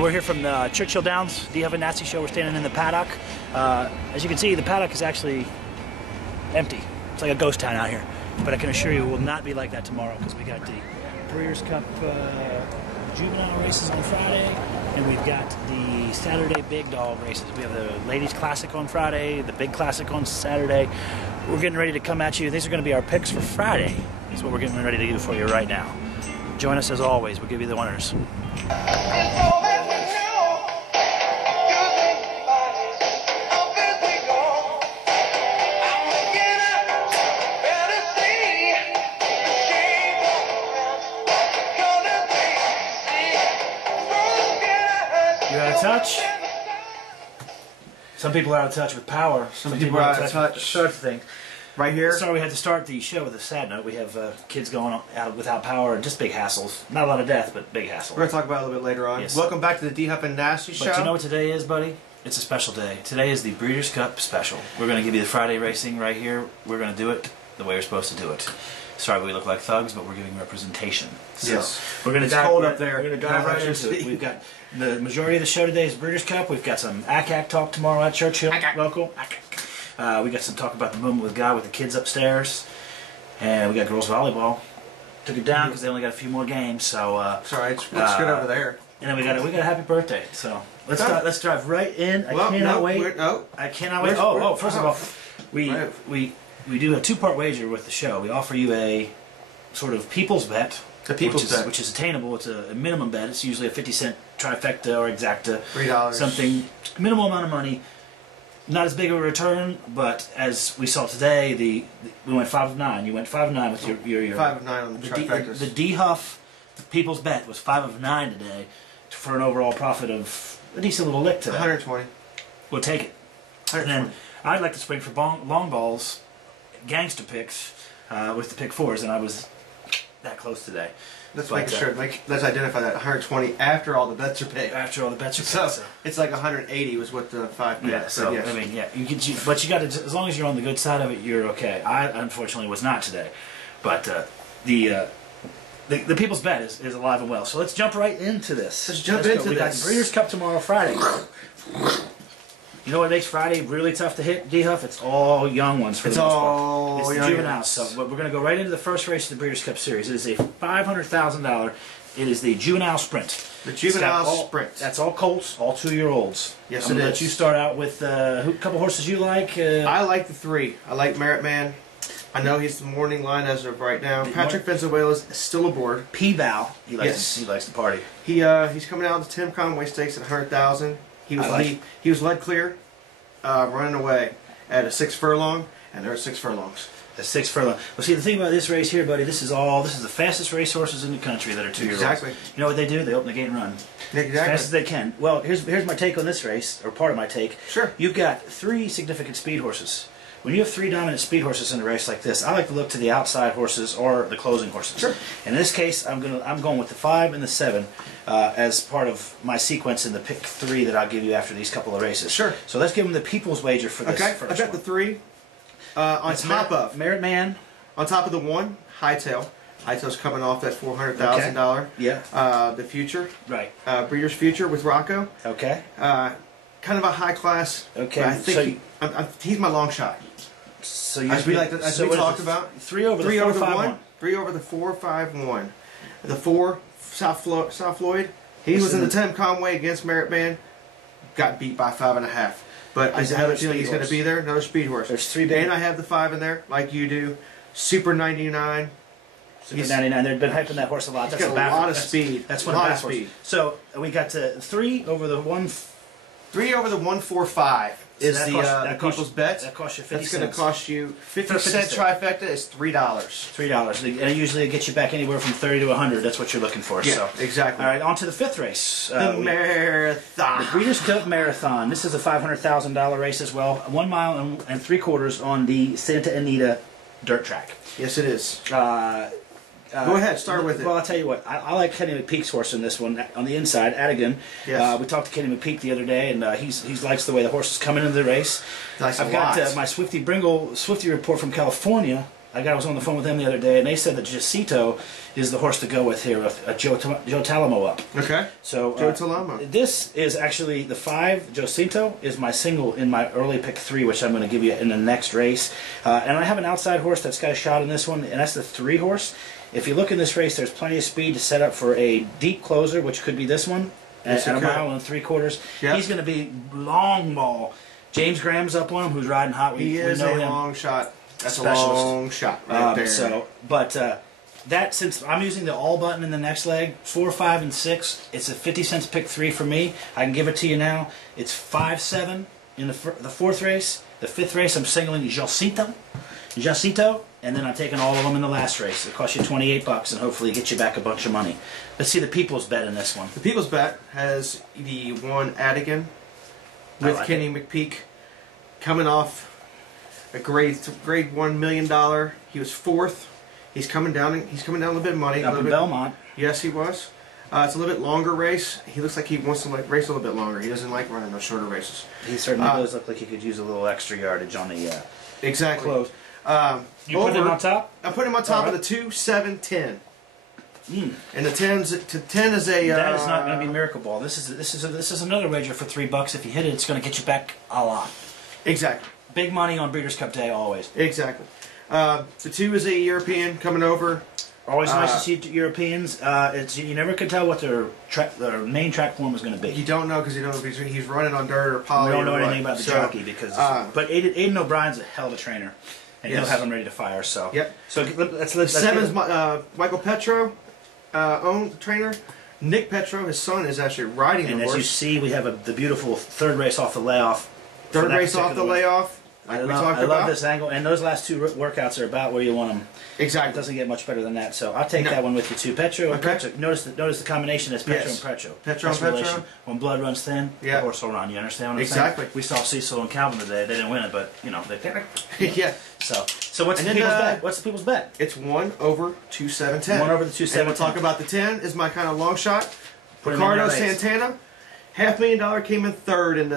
We're here from the Churchill Downs D Huff and Nasty show. We're standing in the paddock. As you can see, the paddock is actually empty. It's like a ghost town out here. But I can assure you it will not be like that tomorrow, because we got the Breeders' Cup juvenile races on Friday, and we've got the Saturday big dog races. We have the Ladies Classic on Friday, the Big Classic on Saturday. We're getting ready to come at you. These are going to be our picks for Friday. That's what we're getting ready to do for you right now. Join us as always. We'll give you the winners. You out of touch? Some people are out of touch with power. Some people are out of touch with certain things. Right here. Sorry, we had to start the show with a sad note. We have kids going out without power and just big hassles. Not a lot of death, but big hassle. We're going to talk about it a little bit later on. Yes. Welcome back to the D Huff and Nasty show. But you know what today is, buddy? It's a special day. Today is the Breeders' Cup special. We're going to give you the Friday racing right here. We're going to do it the way we're supposed to do it. Sorry we look like thugs, but we're giving representation. So yes. We're going to dive cold up there. We're going to dive right into it. We've got the majority of the show today is Breeders' Cup. We've got some ACAC talk tomorrow at Churchill local. We got some talk about the movement with Guy with the kids upstairs, and we got girls volleyball. Took it down because they only got a few more games. So sorry, it's good over there. And then we got a happy birthday. So let's drive right in. I cannot wait. I cannot wait. First of all, we do a two-part wager with the show. We offer you a sort of people's bet. Which is attainable. It's a minimum bet. It's usually a 50-cent trifecta or exacta. $3. Something minimal amount of money. Not as big of a return, but as we saw today, we went 5 of 9. You went 5 of 9 with your 5 of 9 on the trifectas. The D Huff people's bet was 5 of 9 today, for an overall profit of a decent little lick today. 120. We'll take it. 120. And then I'd like to spring for long balls, gangster picks with the pick 4s, and I was that close today. Let's make sure. Let's identify that 120 after all the bets are paid. After all the bets are paid. So it's like 180 was what the 5 paid. Yeah. So yes. I mean, yeah, but you got to. As long as you're on the good side of it, you're okay. I unfortunately was not today, but the people's bet is alive and well. So let's jump right into this. Let's jump into this. We got the Breeders' Cup tomorrow, Friday. You know what makes Friday really tough to hit, D Huff? It's all young ones for the most part. It's the juveniles. So we're going to go right into the first race of the Breeders' Cup Series. It is a $500,000. It is the Juvenile Sprint. The Juvenile Sprint. That's all colts, all 2-year-olds. Yes, I'm going to let you start out with a couple horses you like. I like the 3. I like Merit Man. I know he's the morning line as of right now. Patrick Venezuela's still aboard. P-Bow. He likes to party. He's coming out of the Tim Conway Stakes at $100,000. He was led clear, running away at a 6 furlong, and there are 6 furlongs. A 6 furlong. Well, see, the thing about this race here, buddy, this is the fastest racehorses in the country that are 2-year-olds. Exactly. You know what they do? They open the gate and run. Exactly. As fast as they can. Well, here's my take on this race, or part of my take. Sure. You've got 3 significant speed horses. When you have 3 dominant speed horses in a race like this, I like to look to the outside horses or the closing horses. Sure. And in this case, I'm going with the 5 and the 7 as part of my sequence in the pick 3 that I'll give you after these couple of races. Sure. So let's give them the people's wager for this. Okay. I got the 3 on top of Merit Man. On top of the 1, Hightail. Hightail's coming off that $400,000. Okay. Yeah. The Future. Right. Breeders' Future with Rocco. Okay. Kind of a high class. Okay. I think he's my long shot. So as we talked about, 3 over the 4, 5, 1. 3 over the 4, 5, 1. The 4, South Floyd. He was in the Tim Conway against Merit Man. Got beat by 5.5. But I have a feeling he's going to be there. Another speed horse. There's 3 big. And I have the 5 in there, like you do. Super 99. Super 99. They've been hyping that horse a lot. That's a lot of speed. That's one of the speed. So we got 3 over the 1. 3 over the 145 is the people's bet. That costs you 50 cents. That's going to cost you 50-cent trifecta is $3. $3. And usually it gets you back anywhere from 30 to 100. That's what you're looking for. Yeah, so. exactly. All right, on to the 5th race. The Marathon. The Breeders' Cup Marathon. This is a $500,000 race as well. 1 mile and 3/4 on the Santa Anita dirt track. Yes, it is. Go ahead, start with it. Well, I'll tell you what. I like Kenny McPeek's horse in this one. On the inside, Adigan. Yes. We talked to Kenny McPeek the other day, and he likes the way the horse is coming into the race. I've got my Swifty report from California I was on the phone with them the other day, and they said that Jacinto is the horse to go with here, with Joe Talamo up. Okay. So Joe Talamo. This is actually the 5. Jacinto is my single in my early pick 3, which I'm going to give you in the next race. And I have an outside horse that's got a shot in this one, and that's the 3 horse. If you look in this race, there's plenty of speed to set up for a deep closer, which could be this one, at a mile and 3/4. Yep. He's going to be long ball. James Graham's up on him, who's riding hot. He is know a him. long shot. That's Specialist. a long shot right there. That, since I'm using the all button in the next leg, 4, 5, and 6, it's a 50 cents pick 3 for me. I can give it to you now. It's 5-7 in the 4th race. The 5th race, I'm singling Jacinto, and then I'm taking all of them in the last race. It costs you $28, and hopefully get you back a bunch of money. Let's see the people's bet in this one. The People's Bet has the 1 Adigan with Kenny McPeak coming off a grade $1 million. He was 4th. He's coming down. He's coming down a little bit of money. Up in Belmont. Yes, he was. It's a little bit longer race. He looks like he wants to race a little bit longer. He doesn't like running those shorter races. He certainly does look like he could use a little extra yardage on the exactly. close. You put him on top? I'm putting him on top of the 2, 7, 10. And the 10 is a. That is not going to be Miracle Ball. This is another wager for $3. If you hit it, it's going to get you back a lot. Exactly. Big money on Breeders' Cup Day always. Exactly. The 2 is a European coming over. Always nice to see Europeans. You never could tell what their main track form was going to be. You don't know because you don't know if he's running on dirt or poly. We don't know anything about the jockey because. But Aiden O'Brien's a hell of a trainer, and he'll have him ready to fire. So. Yep. So let's 7's Michael Petro, own trainer. Nick Petro, his son, is actually riding the horse. And as you see, we have the beautiful 3rd race off the layoff. Third race off the layoff. I love this angle, and those last 2 workouts are about where you want them. Exactly. It doesn't get much better than that, so I'll take that one with you too. Petro and Petro. Notice the combination is Petro and Petro. Petro and Petro. When blood runs thin, the horse will run. You understand what I'm saying? Exactly. We saw Cecil and Calvin today. They didn't win it, but they. Yeah. So what's the people's bet? What's the people's bet? It's 1 over 2, 7, 10. 1 over the 2, 7. And we'll talk about the 10 is my kind of long shot. Ricardo Santana, $500,000 came in 3rd in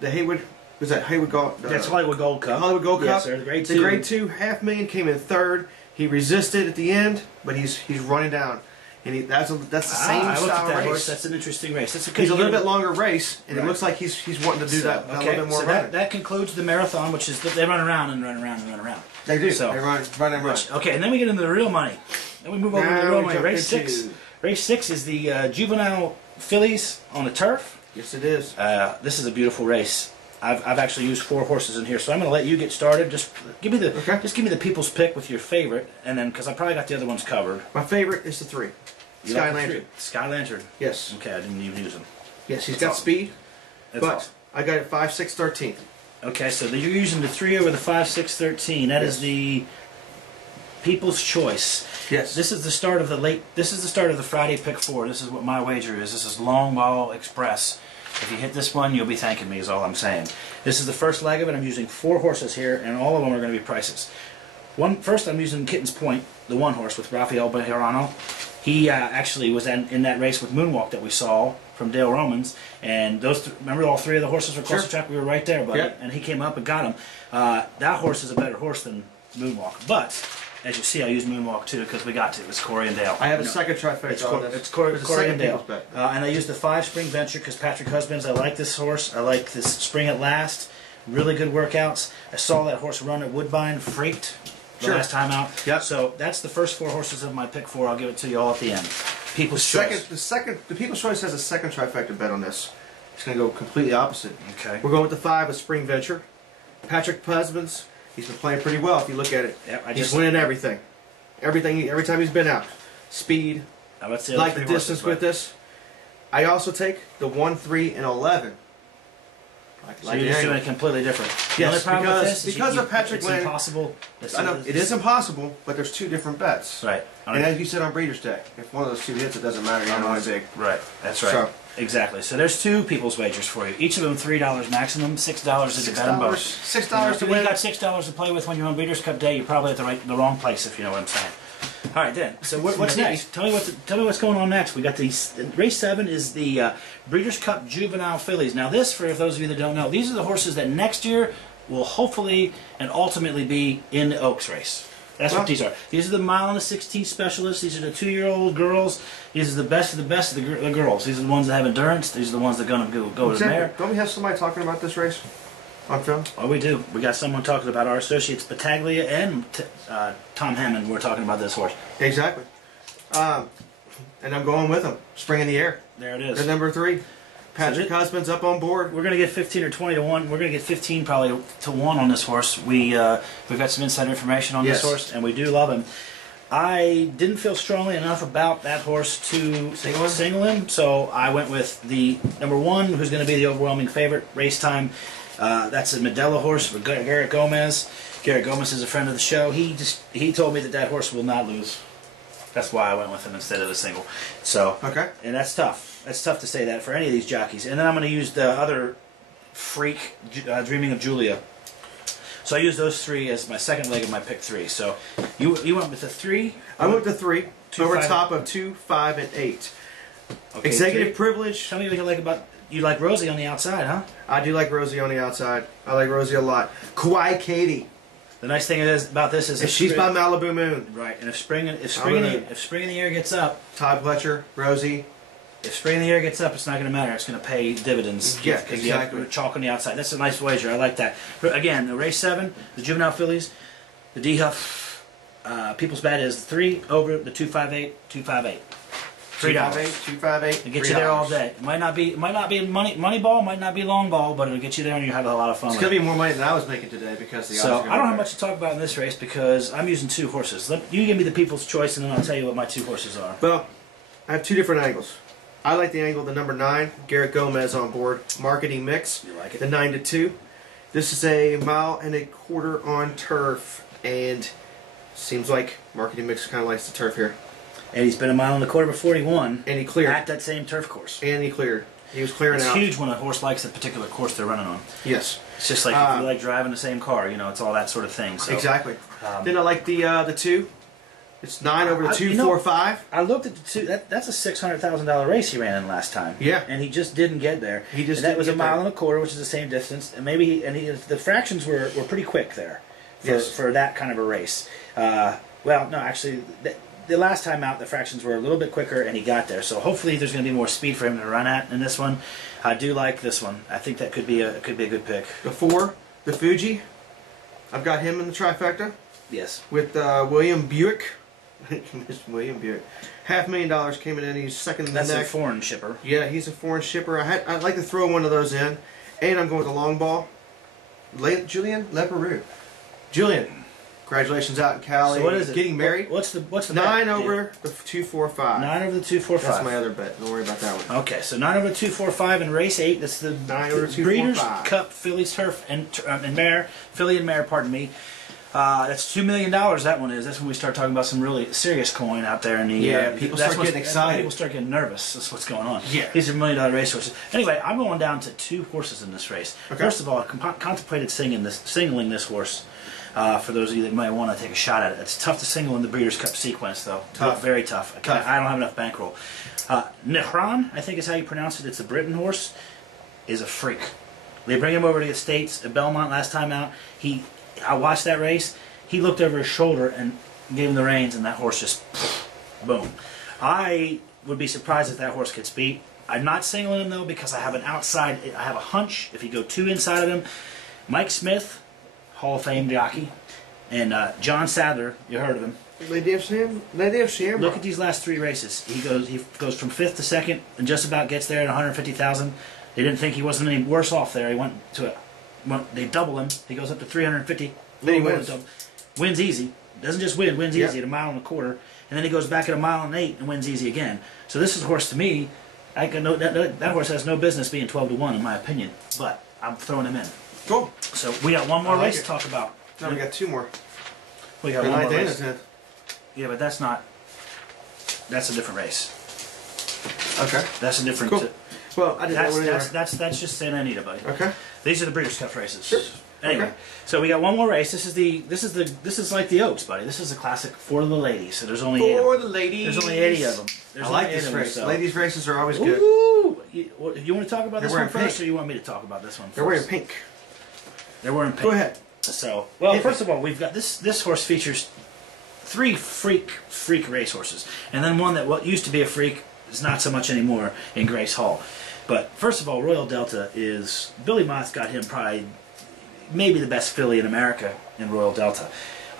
the Haywood. Was that Haywood Gold? That's Hollywood Gold Cup. Hollywood Gold Cup. Yes, sir. The grade 2. The grade 2, $500,000 came in 3rd. He resisted at the end, but he's running down, and that's the same style race. Horse. That's an interesting race. It's a little bit longer race, and it looks like he's wanting to do that a little bit more. So that concludes the marathon, which is they run around and run around and run around. They do. So they run and run. Okay, and then we get into the real money. Then we move over to the real money. Race 6. Race 6 is the juvenile fillies on the turf. Yes, it is. This is a beautiful race. I've actually used 4 horses in here, so I'm going to let you get started. Just give me the people's pick with your favorite, and then because I probably got the other ones covered. My favorite is the 3, Sky Lantern. Sky Lantern. Yes. Okay, I didn't even use them. Yes, he's got speed, but I got it 5, 6, 13. Okay, so you're using the 3 over the 5, 6, 13. That is the people's choice. Yes. This is the start of the Friday pick 4. This is what my wager is. This is Long Ball Express. If you hit this one, you'll be thanking me, is all I'm saying. This is the first leg of it. I'm using 4 horses here, and all of them are going to be prices. First, I'm using Kitten's Point, the 1 horse with Rafael Bejarano. He actually was in that race with Moonwalk that we saw from Dale Romans, and remember all 3 of the horses were close to track? We were right there, buddy. Yep. And he came up and got him. That horse is a better horse than Moonwalk, but as you see, I used Moonwalk too because we got to. It's Corey and Dale. I have a second trifecta on this. It's Corey and Dale. And I used the 5 Spring Venture because Patrick Husbands, I like this horse. I like this Spring at Last. Really good workouts. I saw that horse run at Woodbine. Freaked the last time out. Yep. So that's the first 4 horses of my pick 4. I'll give it to you all at the end. People's Choice. The People's Choice has a second trifecta bet on this. It's going to go completely opposite. Okay. We're going with the 5 of Spring Venture. Patrick Husbands. He's been playing pretty well if you look at it. Yep, he's winning everything. Every time he's been out. Speed. Like the distance with this. I also take the 1, 3, and 11. So you're just doing it completely different. Yes, because of Patrick Lynn. It's impossible. I know, it is impossible, but there's 2 different bets. Right. And as you said on Breeders' Day, if one of those 2 hits, it doesn't matter. You're going to win big. Right. That's right. So, exactly. So there's 2 people's wagers for you. Each of them $3 maximum. $6 is to bet them both. $6 to win. If you got $6 to play with when you're on Breeders' Cup Day, you're probably at the wrong place, if you know what I'm saying. All right, then. So what's next? Tell me what's going on next. We got race 7 is the Breeders' Cup Juvenile Fillies. Now this, for those of you that don't know, these are the horses that next year will hopefully and ultimately be in the Oaks race. That's what these are. These are the mile and the 16 specialists. These are the 2-year-old girls. These are the best of the best of the girls. These are the ones that have endurance. These are the ones that are going to go to the mare. Don't we have somebody talking about this race on film? Oh, we do. We got someone talking about our associates, Battaglia and Tom Hammond. We're talking about this horse. Exactly. And I'm going with them. Spring in the Air. There it is. The number 3. Patrick Husband's up on board. We're going to get 15 or 20 to 1. We're going to get 15 probably to 1 on this horse. We've got some inside information on this horse, and we do love him. I didn't feel strongly enough about that horse to single him, so I went with the number 1, who's going to be the overwhelming favorite. Race time. That's a Medela horse for Garrett Gomez. Garrett Gomez is a friend of the show. He told me that horse will not lose. That's why I went with him instead of the single. So and that's tough. That's tough to say that for any of these jockeys. And then I'm going to use the other freak, Dreaming of Julia. So I used those 3 as my second leg of my pick 3. So you went with the 3. I went with the 3. Over top of 2, 5, and 8. Okay, Executive privilege. Tell me what you like about. You like Rosie on the outside, huh? I do like Rosie on the outside. I like Rosie a lot. Kauai Katie. The nice thing about this is she's by Malibu Moon. Right, and if spring in the air gets up, Todd Pletcher, Rosie. If spring in the air gets up, it's not going to matter. It's going to pay dividends. Yeah, because you have chalk on the outside. That's a nice wager. I like that. But again, the race 7, the juvenile fillies, the D Huff, People's Bet is the 3 over the 258, 258. $3. 258. It'll get you there all day. It might not be money ball, might not be long ball, but it'll get you there and you have a lot of fun. It's gonna be more money than I was making today because the odds are I don't have much to talk about in this race because I'm using 2 horses. You give me the people's choice and then I'll tell you what my 2 horses are. Well, I have 2 different angles. I like the angle of the number 9, Garrett Gomez on board, marketing mix. You like it? The 9 to 2. This is a 1.25 miles on turf, and seems like marketing mix kind of likes the turf here. And he's been 1.25 miles before he won. And he cleared. At that same turf course. And he cleared. He was clearing out. It's huge when a horse likes a particular course they're running on. Yes. It's just like if you like driving the same car, it's all that sort of thing. So, exactly. Then I like the 2. It's 9 over the 2, 4, 5. I looked at the 2. That's a $600,000 race he ran in last time. Yeah. And he just didn't get there. That was 1.25 miles, which is the same distance. And the fractions were pretty quick there for that kind of a race. Well, no, actually, the last time out, the fractions were a little bit quicker, and he got there. So hopefully, there's going to be more speed for him to run at in this one. I do like this one. I think that could be a good pick. The 4, the Fuji. I've got him in the trifecta. Yes. With William Buick. William Buick. $500,000 came in. He's second in the neck. That's a foreign shipper. Yeah, he's a foreign shipper. I'd like to throw one of those in, and I'm going with the long ball. Julian Leperoux. Julian, congratulations out in Cali. So what is it? Getting married. What's the 9 over the 245. 9 over the 245. That's my other bet. Don't worry about that one. Okay, so 9 over the 245 in race 8. That's the 9 over the Breeders' 245. Cup Fillies Turf and Mare, Filly and Mare. Pardon me. That's $2 million. That one is. That's when we start talking about some really serious coin out there in the. People start getting excited. People start getting nervous. That's what's going on. Yeah. These are $1 million racehorses. Anyway, I'm going down to 2 horses in this race. Okay. First of all, I contemplated singling this horse. For those of you that might want to take a shot at it, it's tough to single in the Breeders' Cup sequence, though. Tough. Very tough. I don't have enough bankroll. Nehran, I think is how you pronounce it. It's a Britain horse. Is a freak. They bring him over to the States at Belmont last time out. I watched that race. He looked over his shoulder and gave him the reins, and that horse just boom. I would be surprised if that horse gets beat. I'm not singling him though because I have an outside. I have a hunch if you go 2 inside of him. Mike Smith, Hall of Fame jockey, and John Sadler. You heard of him. Lady of Shamrock. Look at these last 3 races. He goes from 5th to 2nd and just about gets there at 150,000. They didn't think he wasn't any worse off there. He went to they double him. He goes up to 350. Then he wins. Wins easy. Doesn't just win. Wins easy at 1.25 miles. And then he goes back at 1.8 miles and wins easy again. So this is a horse to me. That horse has no business being 12 to 1 in my opinion. But I'm throwing him in. Cool. So we got one more race to talk about. No, we got 2 more. We got one more race. 10th. Yeah, but that's not. That's a different race. Okay. That's a different. Cool. Well, I did that one anyway. That's just Santa Anita, buddy. Okay. These are the Breeders' Cup races. Sure. Anyway, okay. So we got one more race. This is like the Oaks, buddy. This is a classic for the ladies. So there's only 8 of them. For the ladies. There's only 80 of them. I like this race. Ladies' races are always good. Ooh! You want to talk about this one first, pink. or you want me to talk about this one first? They're wearing pink. They're wearing pink. Go ahead. So, well, first of all, we've got this horse features three freak racehorses, and then one that what used to be a freak is not so much anymore in Grace Hall. But first of all, Royal Delta is Billy Mott's got him probably maybe the best filly in America in Royal Delta.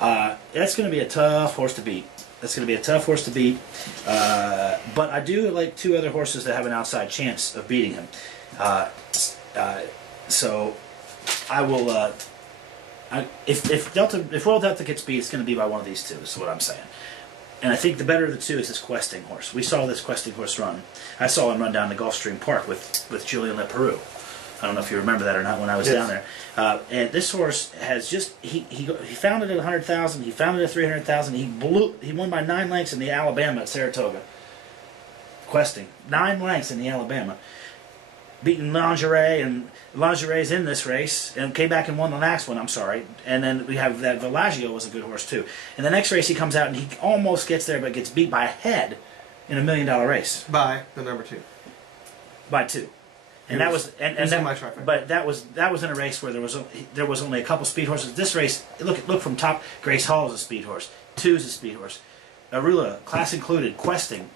That's going to be a tough horse to beat. That's going to be a tough horse to beat. But I do like two other horses that have an outside chance of beating him. So I will. If Royal Delta gets beat, it's going to be by one of these two. Is what I'm saying. And I think the better of the two is this Questing horse. We saw this Questing horse run. I saw him run down to Gulfstream Park with Julien Leparoux. I don't know if you remember that or not when I was down there. And this horse has just he found it at 100,000. He found it at 300,000. He won by 9 lengths in the Alabama at Saratoga. Questing 9 lengths in the Alabama, beating Lingerie, and Lingerie's in this race and came back and won the last one. I'm sorry. And then we have that Villaggio was a good horse too. In the next race he comes out and he almost gets there but gets beat by a head in $1 million race by the number 2. By 2. And that was but that was in a race where there was only a couple speed horses. This race, look from top. Grace Hall is a speed horse. 2 is a speed horse. Arula, class included, Questing,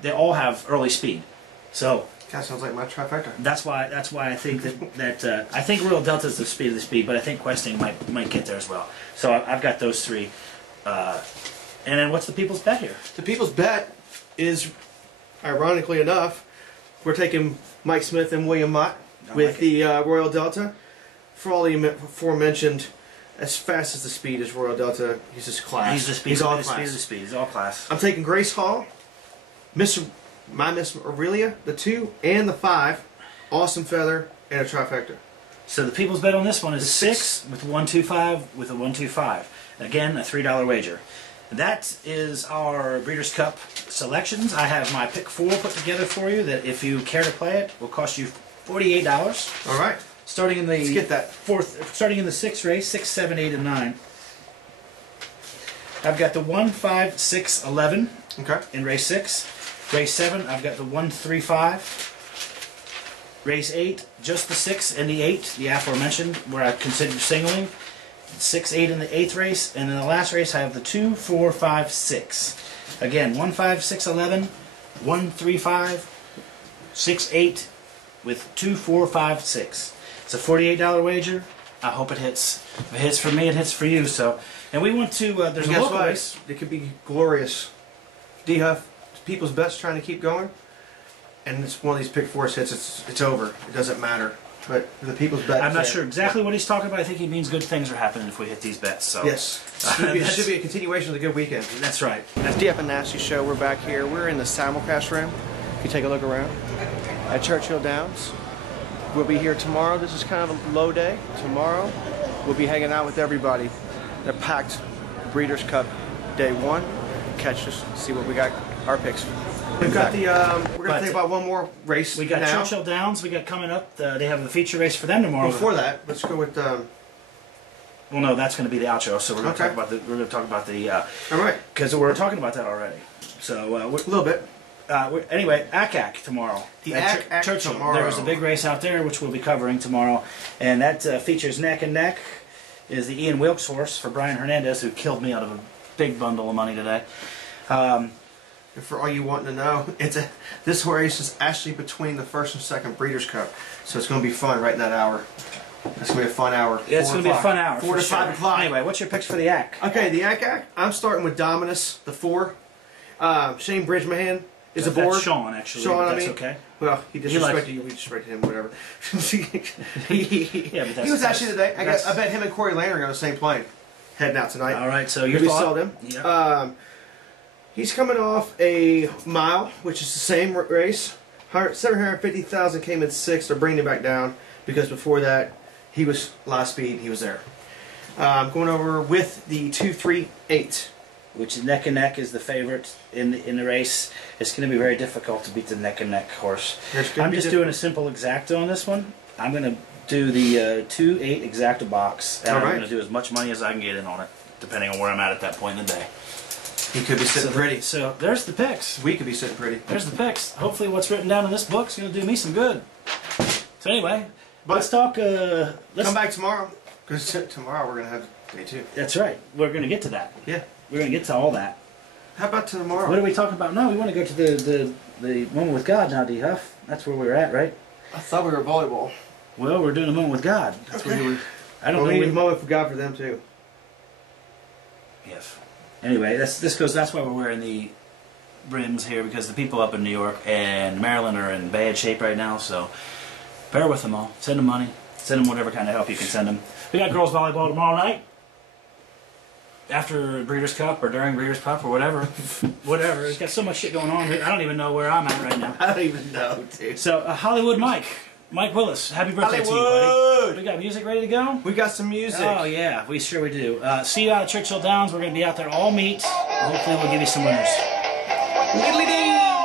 they all have early speed. So that sounds like my trifecta. That's why I think that I think Royal Delta is the speed of the speed, but I think Questing might get there as well. So I've got those 3. And then what's the people's bet here? The people's bet is, ironically enough, we're taking Mike Smith and William Mott with the Royal Delta. For all the aforementioned, as fast as the speed is Royal Delta, he's just class. He's the speed. He's all the class. Speed of the speed. He's all class. I'm taking Grace Hall, Miss Aurelia, the 2 and the 5, Awesome Feather, and a trifecta. So the people's bet on this one is 6 with 125 with a 125. Again, a $3 wager. That is our Breeders' Cup selections. I have my pick 4 put together for you that if you care to play it will cost you $48. All right. Starting in the Let's get that. Starting in the 6th race, 6, 7, 8, and 9. I've got the 1, 5, 6, 11 in race 6. Race 7, I've got the 1, 3, 5. Race 8, just the 6 and the 8, the aforementioned, where I considered singling. 6, 8 in the 8th race, and in the last race I have the 2, 4, 5, 6. Again, 1, 5, 6, 11, 1, 3, 5, 6, 8, with 2, 4, 5, 6. It's a $48 wager. I hope it hits. If it hits for me, it hits for you. So, and we went to there's a local race. It could be glorious. D Huff, people's bets trying to keep going, and it's one of these pick 4 hits. It's over. It doesn't matter. But the people's bet. I'm not sure exactly what he's talking about. I think he means good things are happening if we hit these bets. So yes, it should be a continuation of the good weekend. That's right. That's DF and Nasty Show. We're back here. We're in the simulcast room. If you take a look around at Churchill Downs, we'll be here tomorrow. This is kind of a low day. Tomorrow, we'll be hanging out with everybody. They're packed. Breeders' Cup Day 1. Catch us. See what we got. Our picks. We've got the. We're going to think about one more race. We got now. Churchill Downs. We got coming up. They have the feature race for them tomorrow. Before that, let's go with. Well, no, that's going to be the outro. So we're going to talk about the. We're going to talk about the. All right. Because we're talking about that already. So a little bit. Anyway, ACAC tomorrow. The ACAC Churchill. tomorrow. There's a big race out there which we'll be covering tomorrow, and that features Neck and Neck. Is the Ian Wilkes horse for Brian Hernandez, who killed me out of a big bundle of money today. For all you want to know, this race is actually between the 1st and 2nd Breeders' Cup, so it's going to be fun right in that hour. It's going to be a fun hour. Yeah, it's going to be a fun hour. 4 to 5 o'clock. Anyway, what's your picks for the ACAC? Okay, the ACAC. I'm starting with Dominus, the 4. Shane Bridgman is aboard. That's Sean, actually. Sean, that's okay. Well, he disrespected you. We disrespected him. Whatever. He was actually today. I bet him and Corey Landry are on the same plane, heading out tonight. All right. So you saw them. Yeah. He's coming off a mile, which is the same race. 750,000 came in 6th. They're bringing him back down because before that, he was last speed. He was there. Going over with the 238. Which is Neck and Neck is the favorite in the race. It's going to be very difficult to beat the Neck and Neck horse. I'm just doing a simple exacta on this one. I'm going to do the 2-8 exacta box, and I'm going to do as much money as I can get in on it, depending on where I'm at that point in the day. He could be sitting pretty. So there's the picks. We could be sitting pretty. There's the picks. Hopefully what's written down in this book is going to do me some good. So anyway, let's talk. Come back tomorrow, because tomorrow we're going to have day 2. That's right. We're going to get to that. Yeah. we're going to get to all that. How about tomorrow? What are we talking about? No, we want to go to the moment with God now, D Huff. That's where we're at, right? I thought we were volleyball. Well, we're doing a moment with God. That's where we were. I don't know. We need a moment for God for them too. Yes. Anyway, that's why we're wearing the brims here, because the people up in New York and Maryland are in bad shape right now. So bear with them all. Send them money. Send them whatever kind of help you can send them. We got girls volleyball tomorrow night. After Breeders' Cup or during Breeders' Cup or whatever. Whatever. It's got so much shit going on. I don't even know where I'm at right now. I don't even know, dude. So, Hollywood Mike Willis, happy birthday to you, buddy. We got music ready to go? We got some music. Oh, yeah. We sure we do. See you out at Churchill Downs. We're going to be out there all meet. Hopefully we'll give you some winners. Diddly-dee!